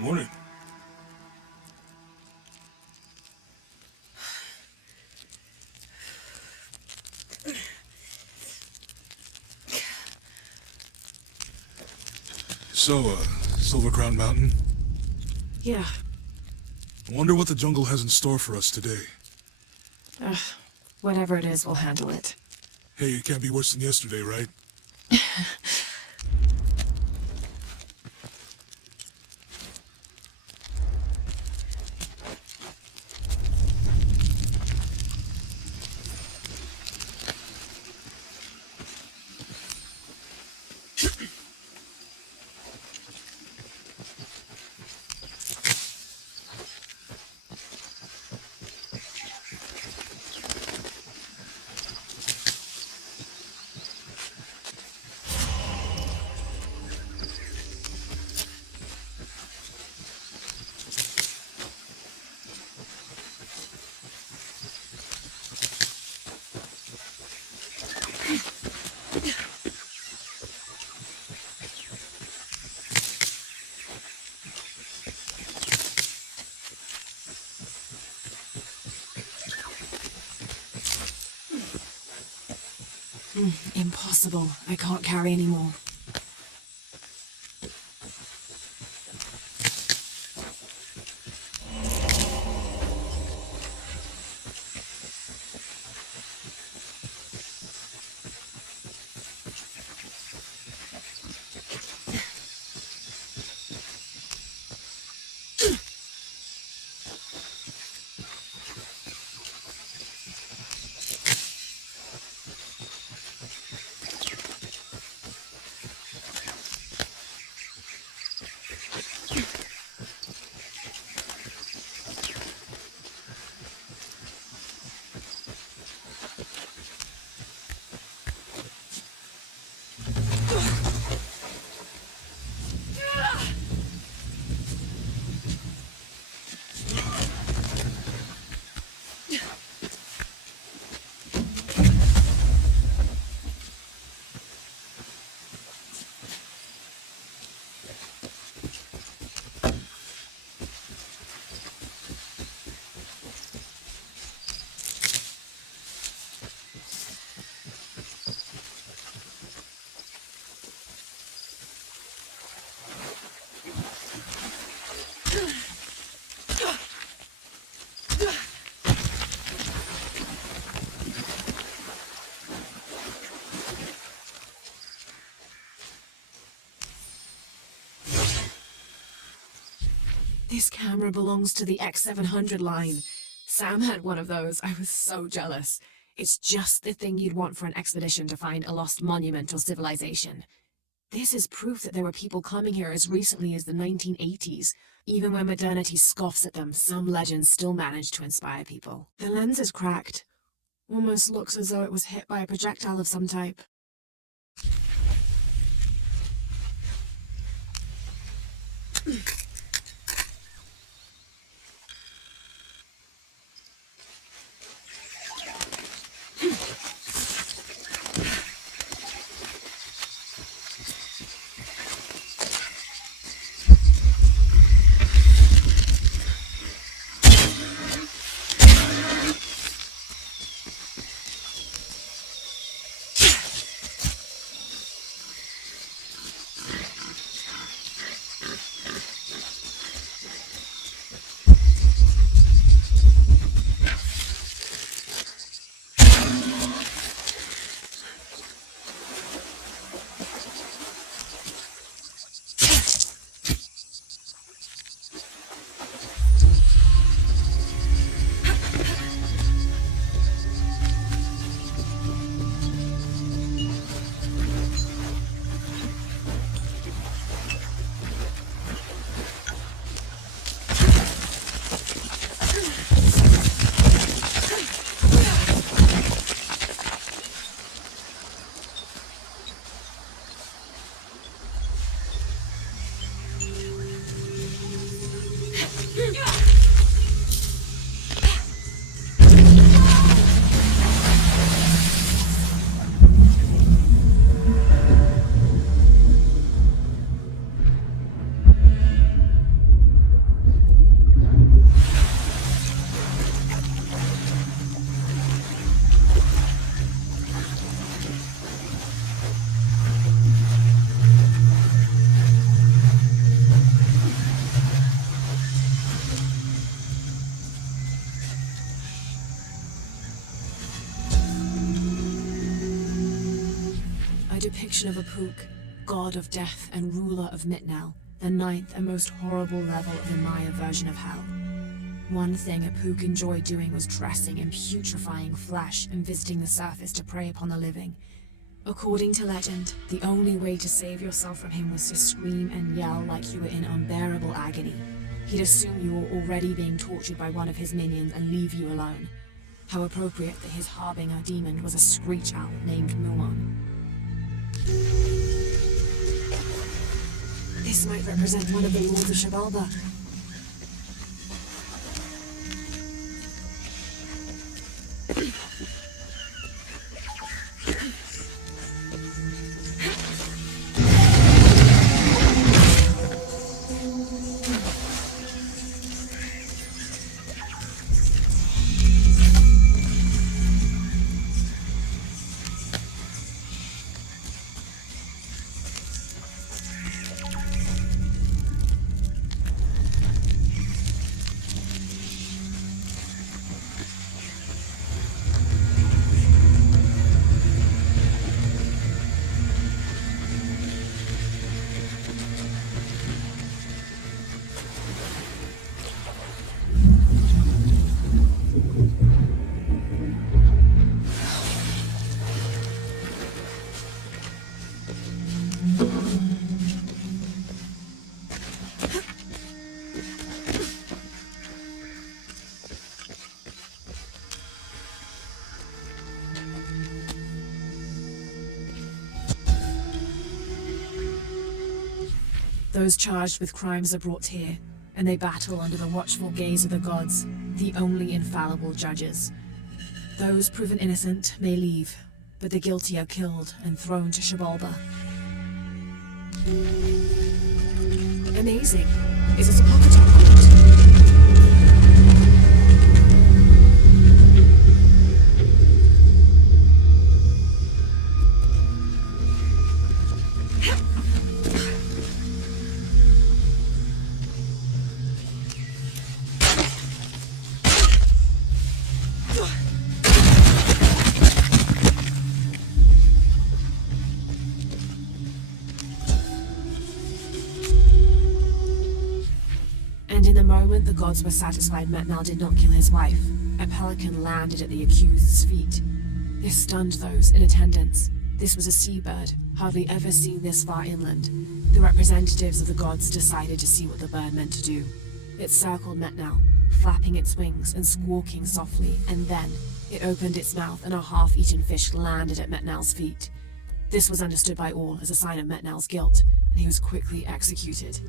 Morning. So, Silver Crown Mountain? Yeah. I wonder what the jungle has in store for us today. Whatever it is, we'll handle it. Hey, it can't be worse than yesterday, right? Impossible. I can't carry anymore. This camera belongs to the X700 line. Sam had one of those. I was so jealous. It's just the thing you'd want for an expedition to find a lost monument or civilization. This is proof that there were people coming here as recently as the 1980s. Even when modernity scoffs at them, some legends still manage to inspire people. The lens is cracked. Almost looks as though it was hit by a projectile of some type. depiction of a Pook, god of death and ruler of Mitnell, the ninth and most horrible level of the Maya version of hell. One thing a Pook enjoyed doing was dressing in putrefying flesh and visiting the surface to prey upon the living. According to legend, the only way to save yourself from him was to scream and yell like you were in unbearable agony. He'd assume you were already being tortured by one of his minions and leave you alone. How appropriate that his harbinger demon was a screech owl named Muon. This might represent one of the lords of Shabalba. Those charged with crimes are brought here, and they battle under the watchful gaze of the gods, the only infallible judges. Those proven innocent may leave, but the guilty are killed and thrown to Shabalba. Amazing. Is this a pocket court? And in the moment the gods were satisfied Metnal did not kill his wife, a pelican landed at the accused's feet. This stunned those in attendance. This was a seabird, hardly ever seen this far inland. The representatives of the gods decided to see what the bird meant to do. It circled Metnal, flapping its wings and squawking softly, and then it opened its mouth and a half-eaten fish landed at Metnal's feet. This was understood by all as a sign of Metnal's guilt, and he was quickly executed.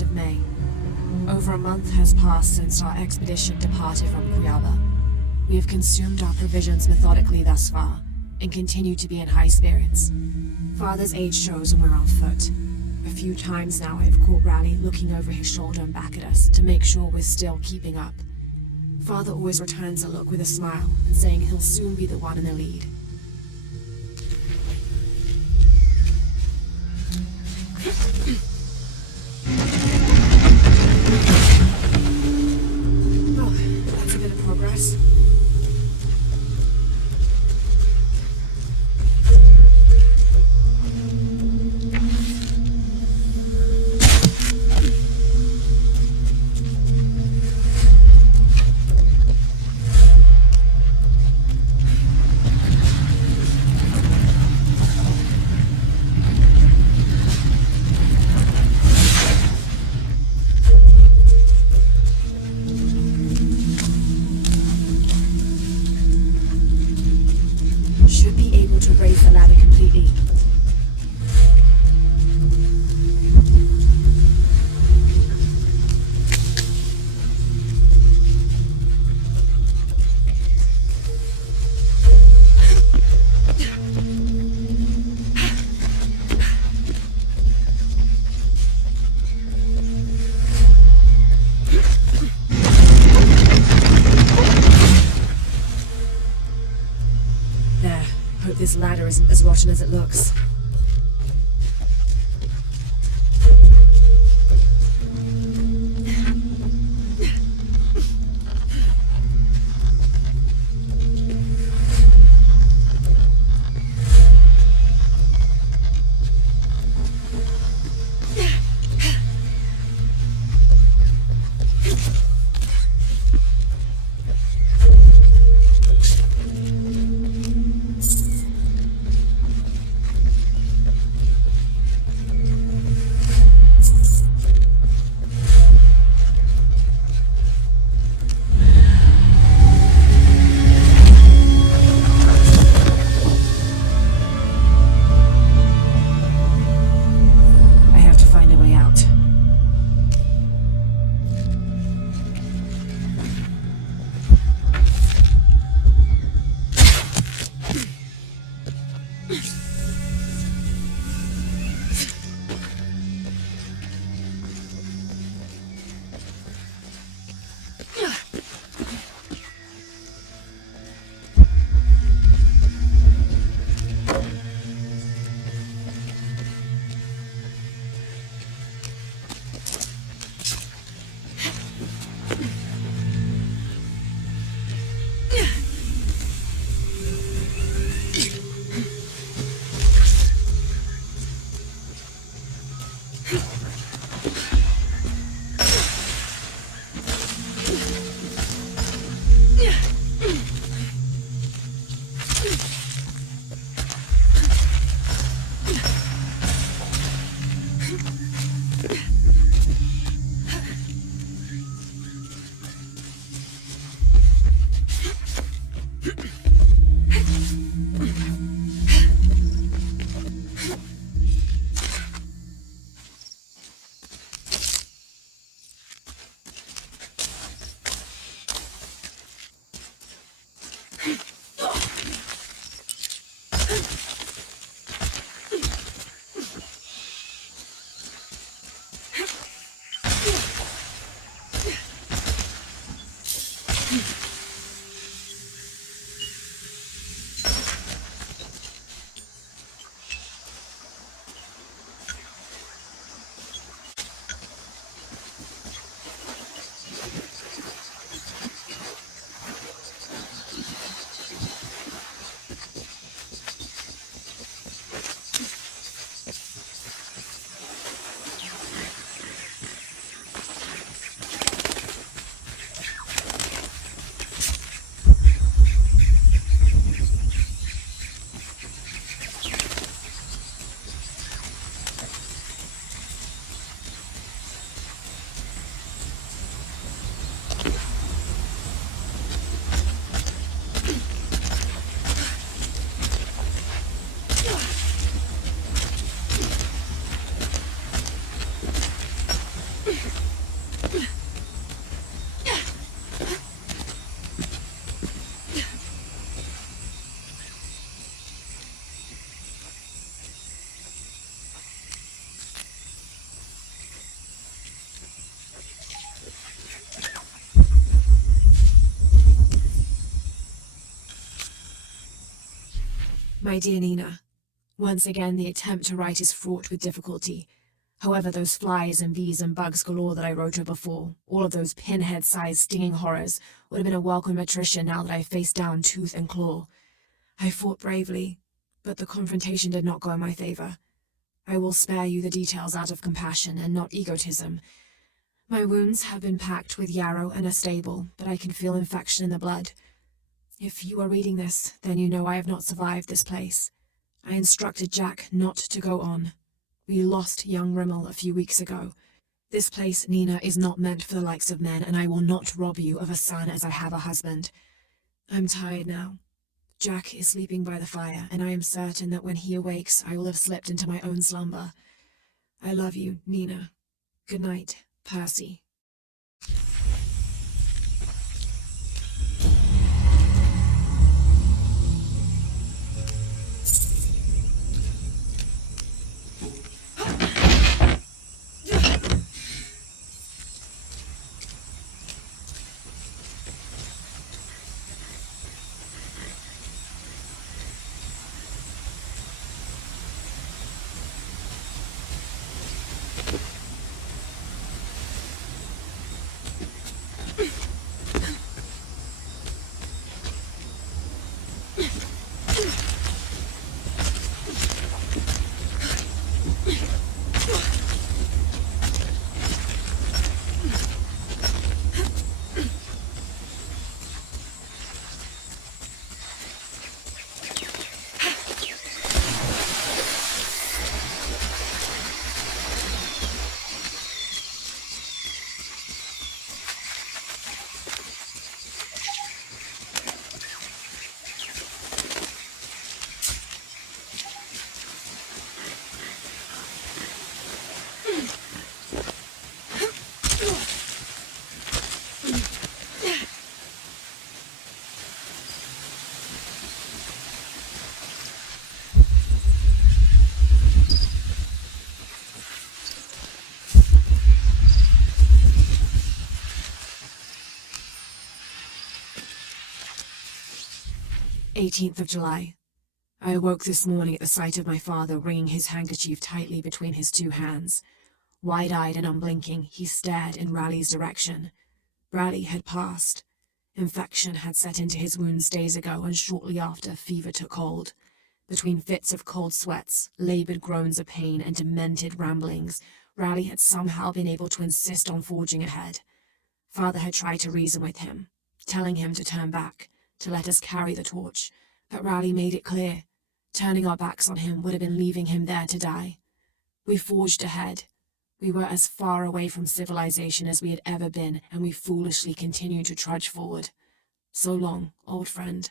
Of May. Over a month has passed since our expedition departed from Kuyaba. We have consumed our provisions methodically thus far, and continue to be in high spirits. Father's age shows when we're on foot. A few times now I have caught Raleigh looking over his shoulder and back at us to make sure we're still keeping up. Father always returns a look with a smile and saying he'll soon be the one in the lead. this ladder isn't as rotten as it looks. My dear Nina, once again the attempt to write is fraught with difficulty. However, those flies and bees and bugs galore that I wrote her before, all of those pinhead-sized stinging horrors, would have been a welcome attrition now that I faced down tooth and claw. I fought bravely, but the confrontation did not go in my favor. I will spare you the details out of compassion and not egotism. My wounds have been packed with yarrow and are stable, but I can feel infection in the blood. If you are reading this, then you know I have not survived this place. I instructed Jack not to go on. We lost young Rimmel a few weeks ago. This place, Nina, is not meant for the likes of men, and I will not rob you of a son as I have a husband. I'm tired now. Jack is sleeping by the fire, and I am certain that when he awakes, I will have slipped into my own slumber. I love you, Nina. Good night, Percy. 18th of July. I awoke this morning at the sight of my father wringing his handkerchief tightly between his two hands. Wide-eyed and unblinking, he stared in Raleigh's direction. Raleigh had passed. Infection had set into his wounds days ago, and shortly after, fever took hold. Between fits of cold sweats, laboured groans of pain, and demented ramblings, Raleigh had somehow been able to insist on forging ahead. Father had tried to reason with him, telling him to turn back, to let us carry the torch, but Raleigh made it clear. Turning our backs on him would have been leaving him there to die. We forged ahead. We were as far away from civilization as we had ever been, and we foolishly continued to trudge forward. So long, old friend.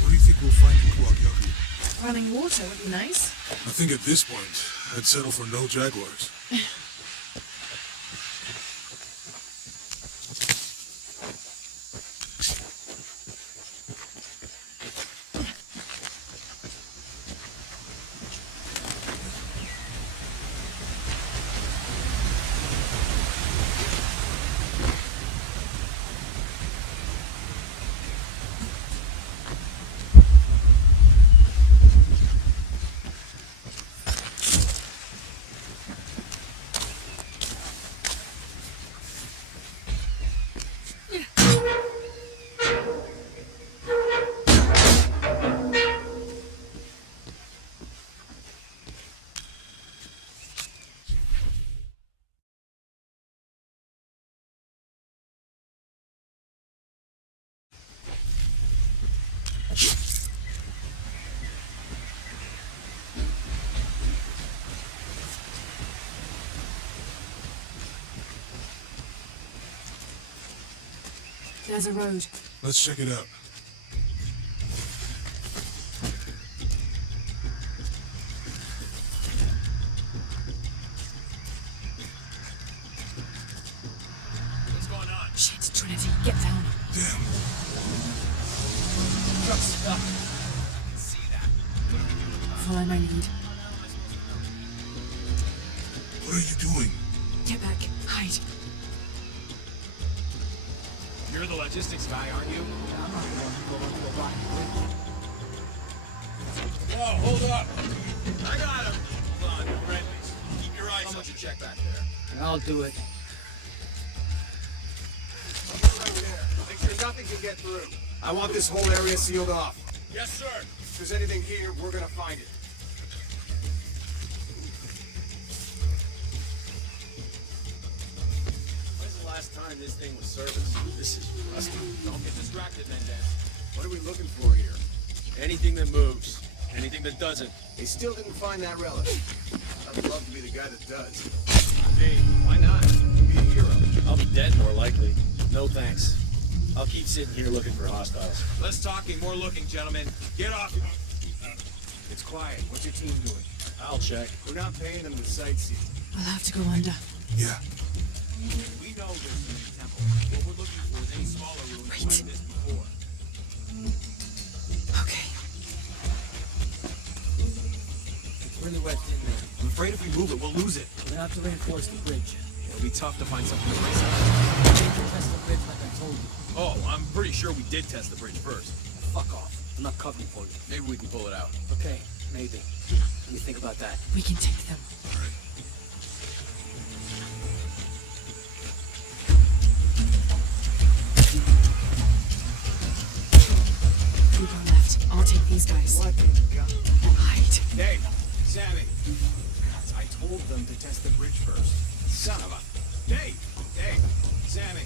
What do you think we'll find in Kuwagyaku? Running water would be nice. I think at this point, I'd settle for no jaguars. There's a road. Let's check it out. What's going on? Shit, Trinity, get down. Damn. Truck's stuck. I can see that. What are we doing? Follow my lead. What are you doing? Get back. Hide. You're the logistics guy, aren't you? I'm not the one who go into a rotten bridge. Whoa, hold up! I got him! Hold on, you're friendlies. Keep your eyes on your check back there. I'll do it. Right there. Make sure nothing can get through. I want this whole area sealed off. Yes, sir. If there's anything here, we're gonna find it. When's the last time this thing was serviced? This is rusty. Don't get distracted, Mendez. What are we looking for here? Anything that moves. Anything that doesn't. They still didn't find that relic. I'd love to be the guy that does. Hey, why not? Be a hero. I'll be dead more likely. No thanks. I'll keep sitting here looking for hostiles. Less talking, more looking, gentlemen. Get off. It's quiet. What's your team doing? I'll check. We're not paying them with sightseeing. I'll have to go under. Yeah. We know there's a temple. What we're looking for is any smaller ruins Wait. like this before. Okay. It's really wet in there. I'm afraid if we move it, we'll lose it. We're gonna have to reinforce the bridge. It'll be tough to find something to brace up. We need to test the bridge like I told you. Oh, I'm pretty sure we did test the bridge first. Fuck off. I'm not covering for you. Maybe we can pull it out. Okay, maybe. Let me think about that. We can take them. We go left. I'll take these guys. What? Hide. Dave, Sammy. I told them to test the bridge first. Son of a... Dave! Dave! Sammy!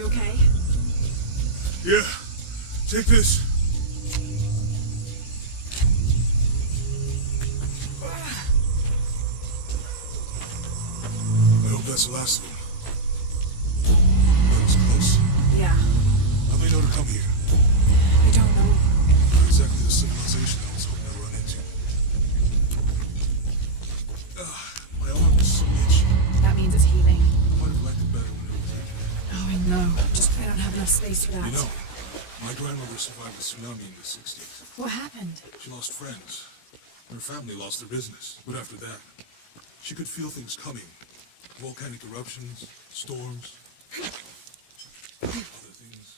You okay? Yeah. Take this. I hope that's the last of them. That was close. Yeah. How they know to come here? I don't know. Not exactly the civilization I was hoping to run into. My arm is so itchy. That means it's healing. I might have liked it better when it was in. Oh, I know. Just I don't have enough space for that. You know, my grandmother survived the tsunami in the 60s. What happened? She lost friends. Her family lost their business. But after that, she could feel things coming. Volcanic eruptions, storms, other things.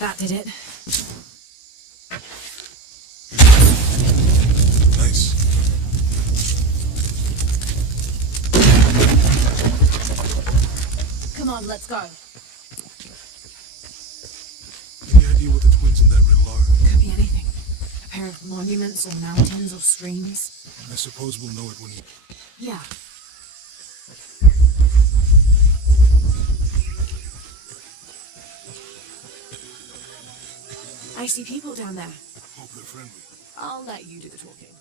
That did it. Nice. Come on, let's go. Any idea what the twins in that riddle are? Could be anything. A pair of monuments or mountains or streams. I suppose we'll know it when we... Yeah. I see people down there. Hope they're friendly. I'll let you do the talking.